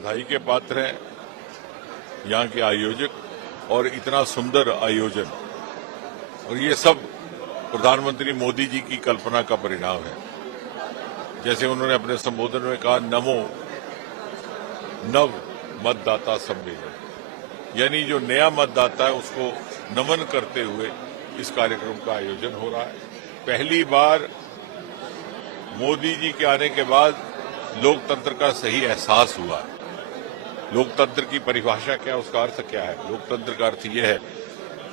बधाई के पात्र हैं यहाँ के आयोजक और इतना सुंदर आयोजन, और ये सब प्रधानमंत्री मोदी जी की कल्पना का परिणाम है। जैसे उन्होंने अपने संबोधन में कहा, नमो नव मतदाता सम्मेलन, यानी जो नया मतदाता है उसको नमन करते हुए इस कार्यक्रम का आयोजन हो रहा है। पहली बार मोदी जी के आने के बाद लोकतंत्र का सही एहसास हुआ है। लोकतंत्र की परिभाषा क्या है, उसका अर्थ क्या है? लोकतंत्र का अर्थ यह है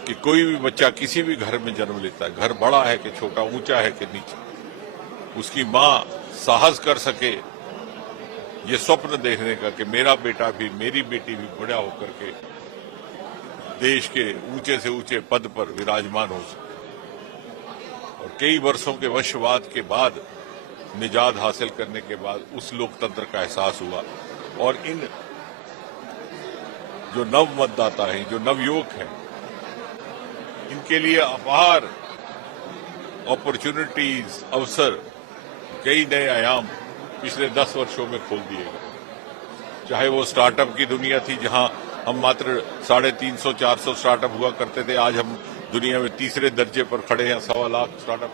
कि कोई भी बच्चा किसी भी घर में जन्म लेता है, घर बड़ा है कि छोटा, ऊंचा है कि नीचा, उसकी मां साहस कर सके ये स्वप्न देखने का कि मेरा बेटा भी, मेरी बेटी भी बड़ा होकर के देश के ऊंचे से ऊंचे पद पर विराजमान हो सके। और कई वर्षों के वशवाद के बाद, निजात हासिल करने के बाद उस लोकतंत्र का एहसास हुआ। और इन जो नव मतदाता हैं, जो नवयुवक हैं, इनके लिए अपार अपॉर्चुनिटीज, अवसर, कई नए आयाम पिछले 10 वर्षों में खोल दिए गए। चाहे वो स्टार्टअप की दुनिया थी, जहां हम मात्र 350-400 स्टार्टअप हुआ करते थे, आज हम दुनिया में तीसरे दर्जे पर खड़े हैं, 1.25 लाख स्टार्टअप।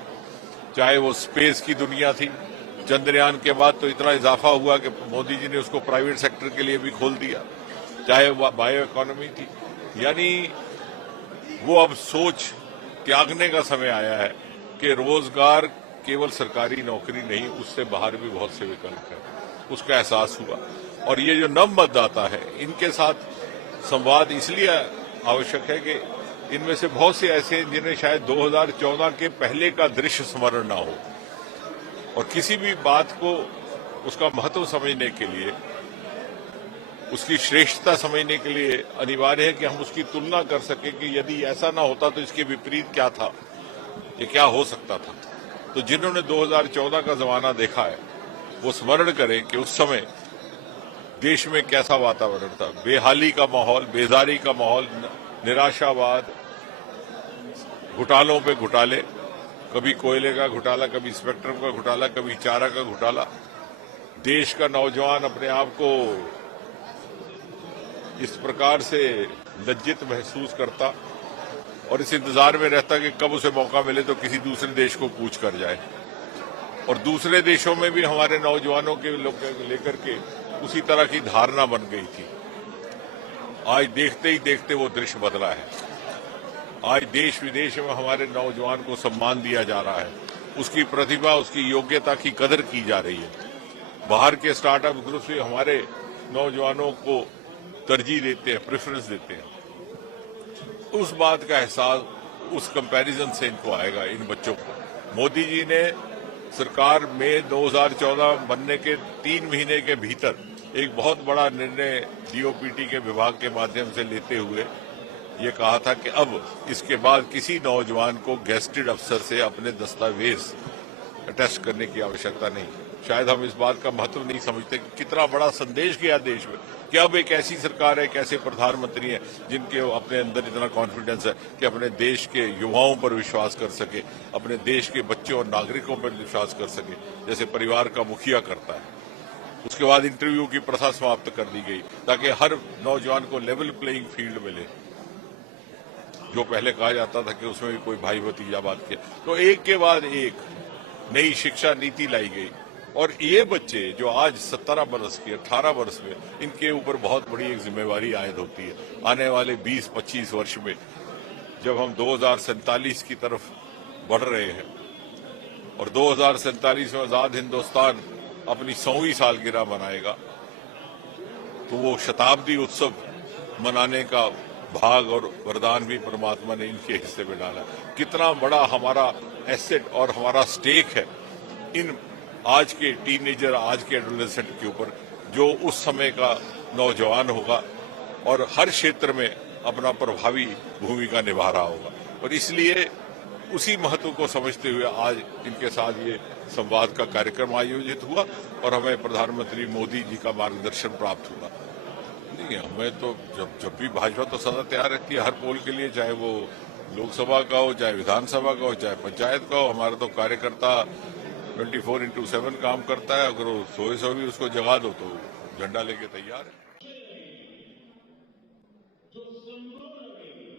चाहे वो स्पेस की दुनिया थी, चंद्रयान के बाद तो इतना इजाफा हुआ कि मोदी जी ने उसको प्राइवेट सेक्टर के लिए भी खोल दिया। चाहे वो बायो इकोनॉमी थी, यानी वो अब सोच त्यागने का समय आया है कि रोजगार केवल सरकारी नौकरी नहीं, उससे बाहर भी बहुत से विकल्प हैं, उसका एहसास हुआ। और ये जो नव मतदाता है, इनके साथ संवाद इसलिए आवश्यक है कि इनमें से बहुत से ऐसे हैं जिन्हें शायद 2014 के पहले का दृश्य स्मरण ना हो, और किसी भी बात को, उसका महत्व समझने के लिए, उसकी श्रेष्ठता समझने के लिए अनिवार्य है कि हम उसकी तुलना कर सकें कि यदि ऐसा ना होता तो इसके विपरीत क्या था, ये क्या हो सकता था। तो जिन्होंने 2014 का जमाना देखा है, वो स्मरण करें कि उस समय देश में कैसा वातावरण था। बेहाली का माहौल, बेजारी का माहौल, निराशावाद, घोटालों पे घोटाले, कभी कोयले का घोटाला, कभी स्पेक्ट्रम का घोटाला, कभी चारा का घोटाला। देश का नौजवान अपने आप को इस प्रकार से लज्जित महसूस करता और इस इंतजार में रहता कि कब उसे मौका मिले तो किसी दूसरे देश को कूच कर जाए। और दूसरे देशों में भी हमारे नौजवानों के लेकर के उसी तरह की धारणा बन गई थी। आज देखते ही देखते वो दृश्य बदला है। आज देश विदेश में हमारे नौजवान को सम्मान दिया जा रहा है, उसकी प्रतिभा, उसकी योग्यता की कदर की जा रही है। बाहर के स्टार्टअप ग्रुप से हमारे नौजवानों को तरजीह देते हैं, प्रेफरेंस देते हैं। उस बात का एहसास, उस कंपैरिजन से इनको आएगा, इन बच्चों को। मोदी जी ने सरकार में 2014 बनने के 3 महीने के भीतर एक बहुत बड़ा निर्णय डीओपीटी के विभाग के माध्यम से लेते हुए ये कहा था कि अब इसके बाद किसी नौजवान को गेस्टेड अफसर से अपने दस्तावेज अटेस्ट करने की आवश्यकता नहीं। शायद हम इस बात का महत्व नहीं समझते कि कितना बड़ा संदेश गया देश में कि अब एक ऐसी सरकार है, एक ऐसे प्रधानमंत्री हैं जिनके अपने अंदर इतना कॉन्फिडेंस है कि अपने देश के युवाओं पर विश्वास कर सके, अपने देश के बच्चों और नागरिकों पर विश्वास कर सके, जैसे परिवार का मुखिया करता है। उसके बाद इंटरव्यू की प्रथा समाप्त कर दी गई ताकि हर नौजवान को लेवल प्लेइंग फील्ड मिले। जो पहले कहा जाता था कि उसमें भी कोई भाई भतीजा बात किया, तो एक के बाद एक नई शिक्षा नीति लाई गई। और ये बच्चे जो आज 17 वर्ष के, 18 वर्ष में, इनके ऊपर बहुत बड़ी एक जिम्मेवारी आयद होती है। आने वाले 20-25 वर्ष में जब हम 2047 की तरफ बढ़ रहे हैं और 2047 में आजाद हिंदुस्तान अपनी 100वीं सालगिरह मनाएगा, तो वो शताब्दी उत्सव मनाने का भाग और वरदान भी परमात्मा ने इनके हिस्से में डाला। कितना बड़ा हमारा एसेट और हमारा स्टेक है इन आज के टीनेजर, आज के एडोलेसेंट के ऊपर, जो उस समय का नौजवान होगा और हर क्षेत्र में अपना प्रभावी भूमिका निभा रहा होगा। और इसलिए उसी महत्व को समझते हुए आज इनके साथ ये संवाद का कार्यक्रम आयोजित हुआ और हमें प्रधानमंत्री मोदी जी का मार्गदर्शन प्राप्त हुआ। नहीं, हमें तो जब भी भाजपा तो सदा तैयार रहती है हर पोल के लिए, चाहे वो लोकसभा का हो, चाहे विधानसभा का हो, चाहे पंचायत का हो। हमारा तो कार्यकर्ता 24x7 काम करता है। अगर वो सोए भी उसको जगा दो तो झंडा लेके तैयार है। जो संतों लगे